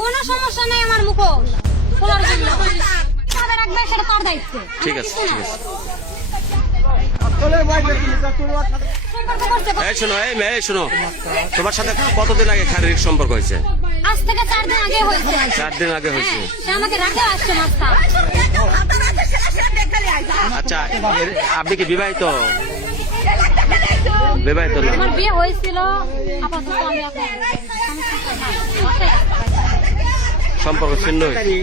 কোনো সমস্যা নেই আমার মুখোশ খোলার জন্য, কিভাবে রাখবে সেটা তার দায়িত্ব। ঠিক আছে, ঠিক আছে। এই শোনো, এই মেয়ে শোনো, তোমার সাথে কতদিন আগে শারীরিক সম্পর্ক হয়েছে? আজ থেকে 4 দিন আগে হয়েছে। 4 দিন আগে হয়েছে। সে আমাকে রাখতে আসছে মাস্টার। আচ্ছা, আপনি কি বিবাহিত? বিবাহিত না? আমার বিয়ে হয়েছিল, আপাতত আমি এখন সম্পর্ক ছিন্ন হয়েছে।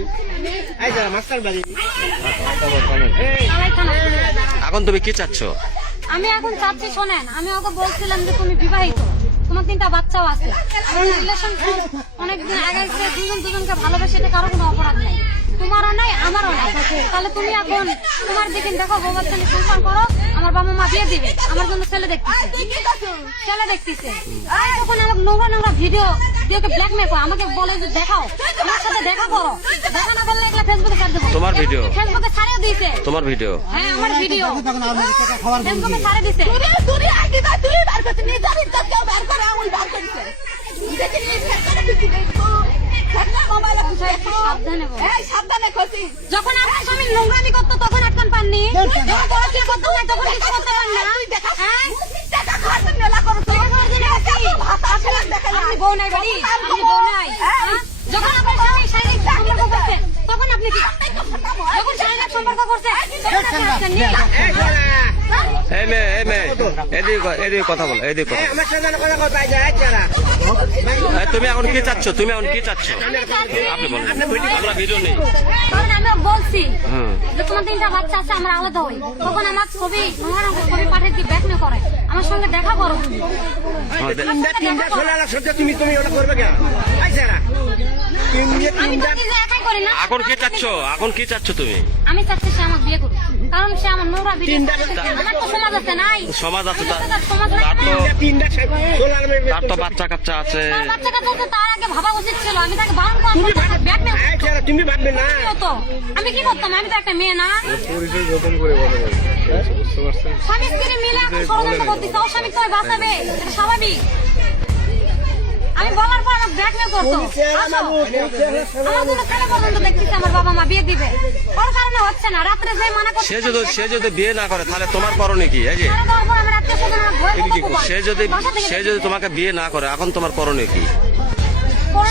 এখন তুমি কি চাচ্ছ? আমি এখন চাচ্ছি, শোনেন, আমি ওকে বলছিলাম যে তুমি বিবাহিত, তোমার 3টা বাচ্চাও আছে, রিলেশন অনেকদিন আগে দুজনকে ভালোবেসে, এটা কারো কোনো অপরাধ নাই, তোমারও নাই আমারও নাই। তাহলে তুমি এখন তোমার দিকে দেখো, বউ বাচ্চা নিয়ে সংসার করো, আমার বাবা মা বিয়ে দিবে, আমার জন্য ছেলে দেখতেছে। যখন আমাকে নোংরা নোংরা ভিডিও দিয়ে ব্ল্যাকমেল করে, আমাকে বলে যে দেখাও, আমার সাথে দেখা করো, দেখা না করলে এগুলো ফেসবুকে ছাড় দেবো। তোমার ভিডিও ফেসবুকে ছাড়িয়ে দিয়েছে। তোমার ভিডিও? হ্যাঁ, আমার ভিডিও ফেসবুকে ছাড়িয়ে দিয়েছে। যখন আপনার স্বামী নোংরামি করতো তখন আটকান পাননি, যখন পড়াশোনা করতো না তখন কিছু করতে পারেন না। আপনি বউ নাই বাড়ি, আপনি বউ নাই। যখন আপনার স্বামী শারীরিক সম্পর্ক করছে তখন আপনি কি, যখন শারীরিক সম্পর্ক করছে তখন আপনি আসেননি। এই মেয়ে, এই মেয়ে, এদিকে কথা বলো, এদিকে কথা বলো। তুমি এখন কি চাচ্ছ? তুমি এখন কি চাচ্ছ? আপনি বলেন। আমরা ভিডিও নেই। কারণ আমি বলছি যে তোমার 3টা বাচ্চা আছে, আমরা আলাদা হই, তখন আমার ছবি ছবি পাঠিয়ে দিয়ে ব্যাকমেল করে, আমার সঙ্গে দেখা করো। আমি তো নিজে একাই করি না। এখন কি চাচ্ছ? এখন কি চাচ্ছ তুমি? আমি চাচ্ছি সে আমার বিয়ে করুক, কারণ সে আমার নোংরা ভিডিও, আমার তো সমাজ আছে নাই, সমাজ আছে, সমাজ তার তো বাচ্চা কাচ্চা আছে। বাচ্চা কাচ্চা আছে, তার আগে ভাবা উচিত ছিল। আমি তাকে বারণ করতাম, ব্যাকমেল তুমি ভাববে না, আমি কি করতাম? আমি তো একটা মেয়ে না, পরিচয় গোপন করে বলে বুঝতে পারছেন? স্বামী স্ত্রী মিলে এখন ষড়যন্ত্র করতেছে, ওর স্বামী তো বাঁচাবে, এটা স্বাভাবিক। আমি বলার পর আমার ব্যাকমেল করতো, আমার কোনো ছেলে পর্যন্ত দেখতেছে আমার বাবা মা বিয়ে দিবে, ওর কারণে হচ্ছে না। রাত্রে যে মানা করছে, সে যদি বিয়ে না করে তাহলে তোমার করণীয় কি? এই যে সে যদি তোমাকে বিয়ে না করে, এখন তোমার করণীয় কি?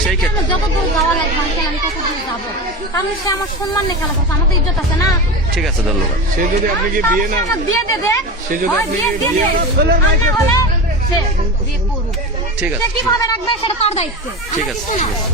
সেই ক্ষেত্রে যতদূর যাওয়া লাগবে আমি ততদূর যাবো, কারণ সে আমার সম্মান নিয়ে খেলা করছে, আমার তো ইজ্জত আছে না। ঠিক আছে, ধন্যবাদ। সে যদি আপনাকে বিয়ে না, বিয়ে দিয়ে দেখ, সে যদি আপনাকে বিয়ে সে বিয়ে করুক, ঠিক আছে, সে কিভাবে রাখবে সেটা তার দায়িত্ব। ঠিক আছে, ঠিক আছে।